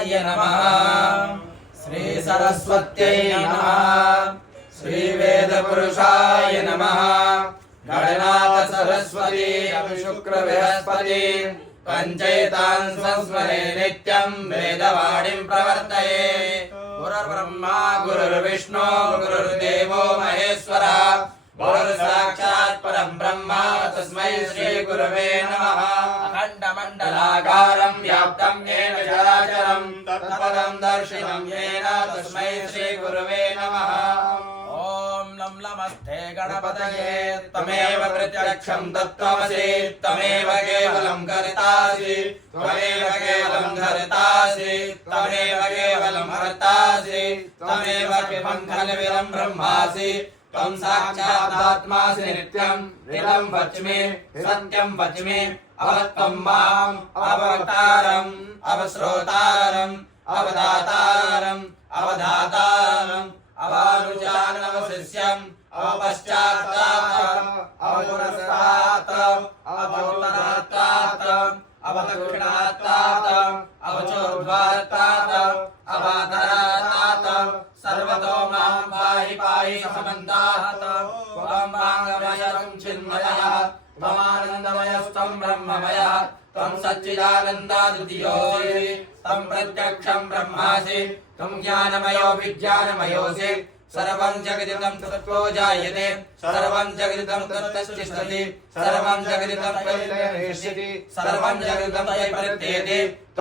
नमः श्री सरस्वत्यै नमः श्री वेद पुरुषाय नमः गणनाथ सरस्वती शुक्र बृहस्पति पंचैतान् संस्मरे नित्यं वेदवाणीं प्रवर्तये गुरुर्ब्रह्मा गुरुर्विष्णु गुरुर्देवो महेश्वरः गुरुर्साक्षात् परं ब्रह्म तस्मै श्री गुरवे नमः अखण्डमण्डलाकारं व्याप्तं येन चराचरं तत्पदं दर्शितं येन तस्मै श्री गुरवे नमः ॐ नमस्ते गणपतये तमेव प्रत्यक्षं तत्त्वमसि तमेव केवलं कर्तासि त्वमेव केवलं धर्तासि तमेव केवलं हर्तासि तमेव खलविदं ब्रह्मासि त्वं साक्षादात्मासि नित्यं निरं वच्मि सत्यं वच्मि अवत्वं माम् अवतारम् अवश्रोतारम् अवदातारम् अवधातारम् अवानुजानवशिष्यम् अवपश्चात्तात् अवपुरस्तात् अवोत्तरात्तात् अवदक्षिणात्तात् अवचोर्ध्वात्तात् अवातरात्तात् सर्वतो मां पाहि पाहि समन्तात् त्वं वाङ्मयं चिन्मयः त्वमानन्दमयस्त्वं ब्रह्ममयः त्वं सच्चिदानन्दाद्वितीयोऽसि त्वं प्रत्यक्षं ब्रह्मासि त्वं ज्ञानमयो विज्ञानमयोऽसि सर्वं जगदिदं तत्त्वो जायते सर्वं जगदिदं तत्तिष्ठति सर्वं जगदिदं तत्त्वं नश्यति सर्वं जगदिदं परिवर्त्यते।